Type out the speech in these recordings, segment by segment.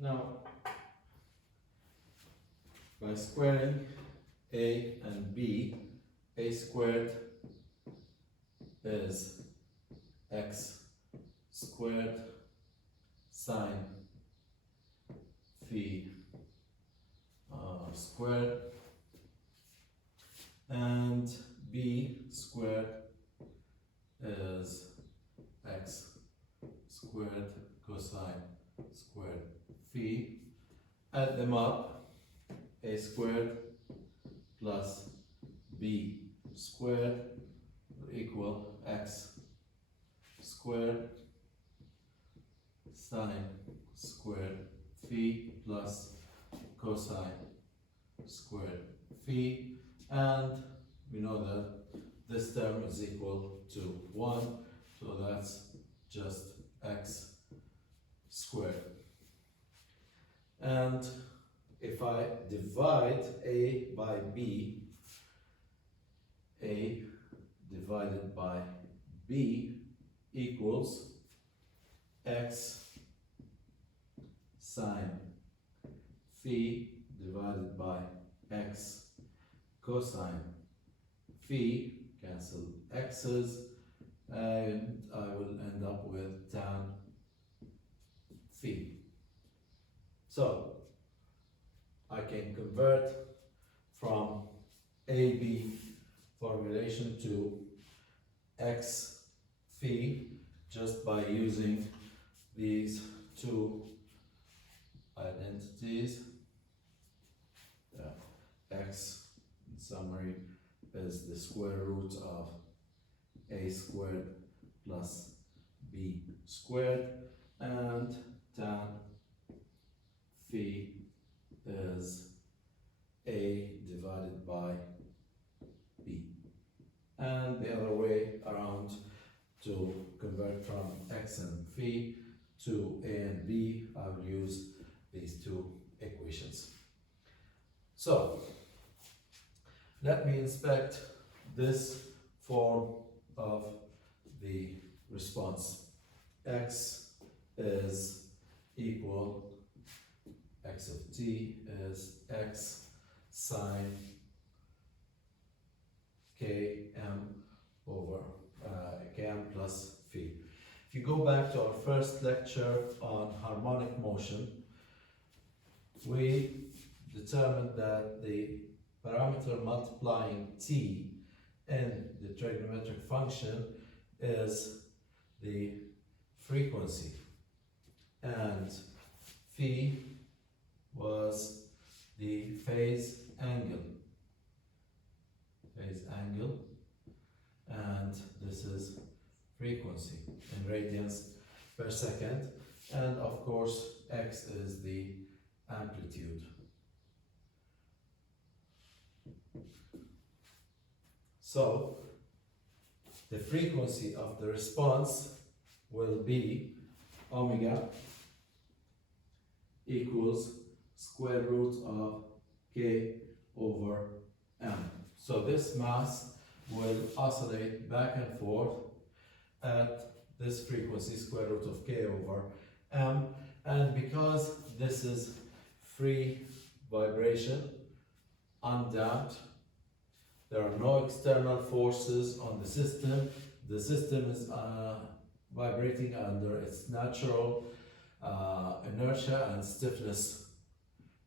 Now, by squaring a and b, a squared is x squared sine phi squared, and b squared is x squared cosine squared phi. Add them up, a squared plus b squared will equal x squared sine squared phi plus cosine squared phi, and we know that this term is equal to 1, so that's just x squared. And if I divide a by b, a divided by b equals x sine phi divided by x cosine phi, cancel x's, and I will end up with tan phi. So I can convert from AB formulation to x phi just by using these two identities. X, in summary, is the square root of a squared plus b squared, and tan phi is a divided by b. And the other way around, to convert from x and phi to a and b, I will use these two equations. So let me inspect this form of the response. X is equal, x of t is x sine km over km plus phi. If you go back to our first lecture on harmonic motion, we determined that the parameter multiplying t in the trigonometric function is the frequency, and phi was the phase angle, and this is frequency in radians per second, and of course x is the amplitude. So the frequency of the response will be omega equals square root of k over m. So this mass will oscillate back and forth at this frequency, square root of k over m, and because this is free vibration, undamped, there are no external forces on the system. The system is vibrating under its natural inertia and stiffness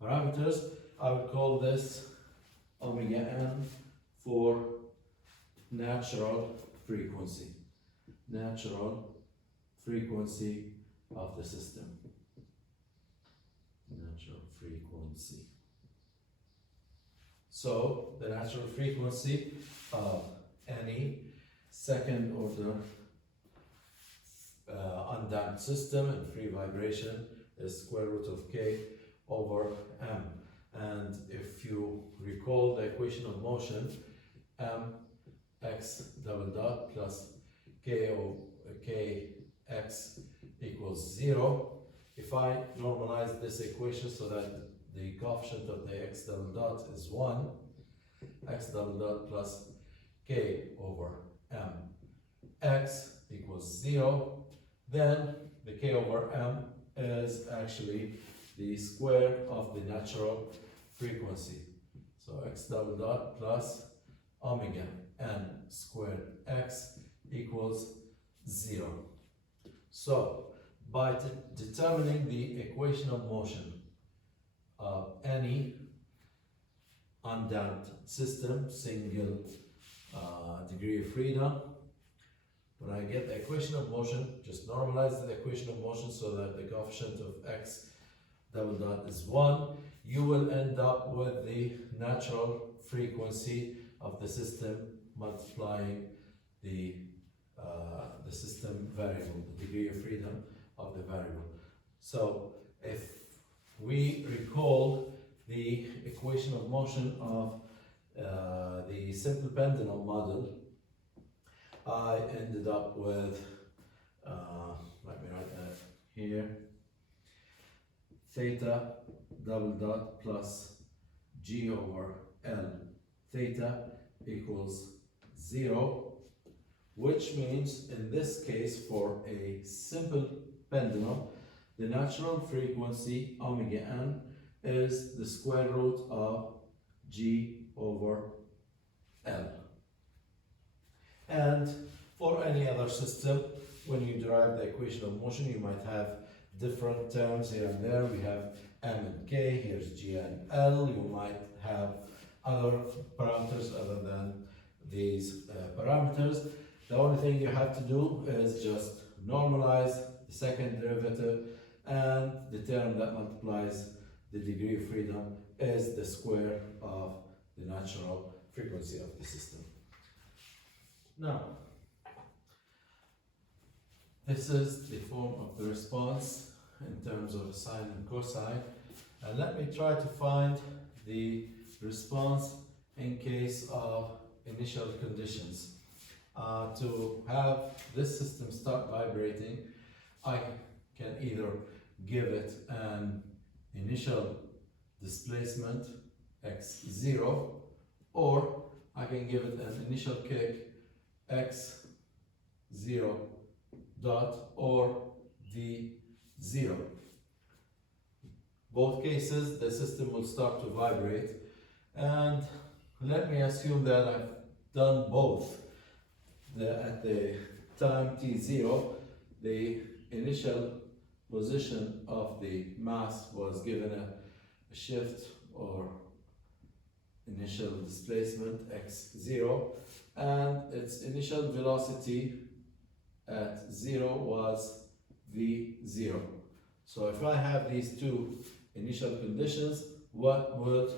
parameters. I would call this omega n for natural frequency of the system. Natural frequency. So the natural frequency of any second order undamped system in free vibration is square root of k over m. And if you recall the equation of motion, m x double dot plus k x equals 0. If I normalize this equation so that the coefficient of the x double dot is 1, x double dot plus k over m x equals 0, then the k over m is actually the square of the natural frequency. So x double dot plus omega n squared x equals 0. So by determining the equation of motion of any undamped system, single degree of freedom, when I get the equation of motion, just normalize the equation of motion so that the coefficient of x double dot is 1, you will end up with the natural frequency of the system multiplying the system variable, the degree of freedom of the variable. So if we recall the equation of motion of the simple pendulum model, I ended up with, let me write that here, theta double dot plus g over L theta equals 0, which means in this case for a simple pendulum, the natural frequency omega n is the square root of g over L. And for any other system, when you derive the equation of motion, you might have different terms here and there. We have m and k, here's g and L. You might have other parameters other than these parameters. The only thing you have to do is just normalize the second derivative, and the term that multiplies the degree of freedom is the square of the natural frequency of the system. Now, this is the form of the response in terms of sine and cosine, and let me try to find the response in case of initial conditions. To have this system start vibrating, I can either give it an initial displacement x0, or I can give it an initial kick x0 dot or v0. Both cases the system will start to vibrate, and let me assume that I've done both. At the time t0, the initial position of the mass was given a shift or initial displacement x0, and its initial velocity at 0 was v0. So if I have these two initial conditions, what would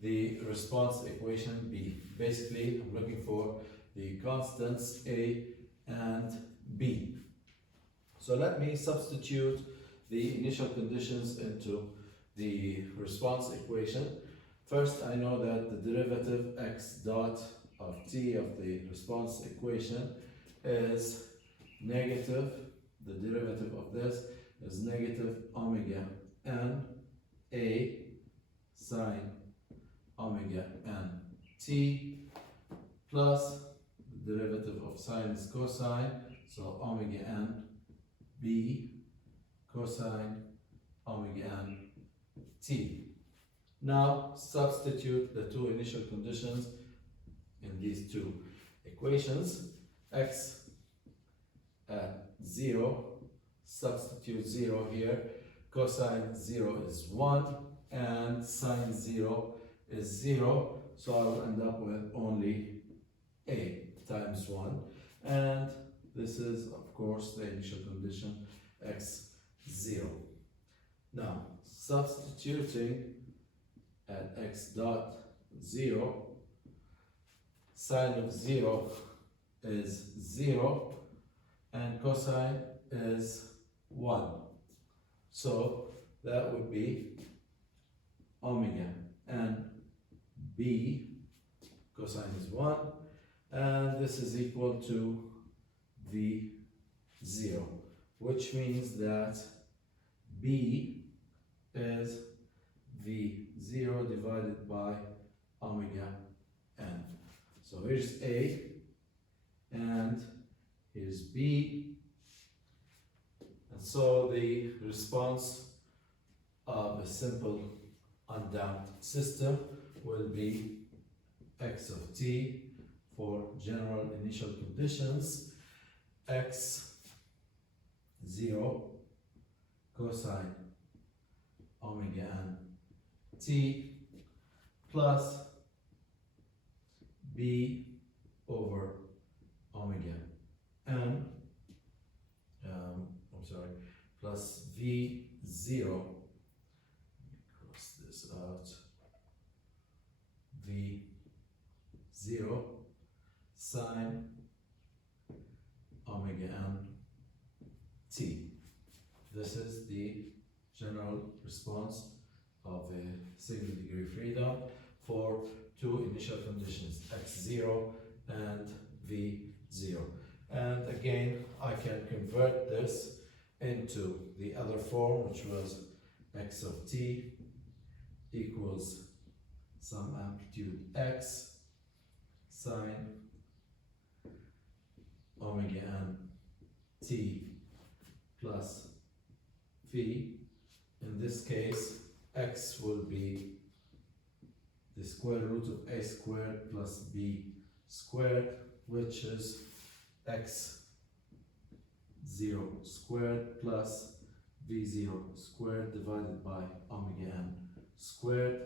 the response equation be? Basically, I'm looking for the constants a and b. So let me substitute the initial conditions into the response equation. First, I know that the derivative x dot of t of the response equation is negative, the derivative of this is negative omega n a sine omega n t plus the derivative of sine is cosine, so omega n b cosine omega n t. Now substitute the two initial conditions in these two equations. X at 0, substitute 0 here, cosine 0 is 1 and sine 0 is 0, so I will end up with only a times 1, and this is of course the initial condition x0. Now substituting at x dot 0, sine of 0 is 0 and cosine is 1, so that would be omega n b, cosine is 1, and this is equal to v0, which means that b is v0 divided by omega n. So here's a and here's b, and so the response of a simple undamped system will be x of t for general initial conditions, x 0 cosine omega n t plus b over omega n, plus v0, cross this out, v0 sine omega n t. This is the general response of a single degree freedom for two initial conditions, x0 and v0. And again, I can convert this into the other form, which was x of t equals some amplitude x sine omega n t plus v. In this case, x will be the square root of a squared plus b squared, which is x 0 squared plus v0 squared divided by omega n squared,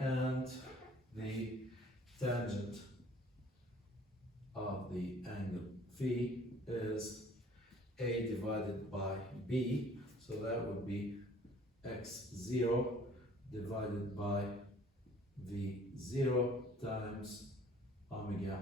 and the tangent of the angle phi is a divided by b, so that would be x0 divided by v0 times omega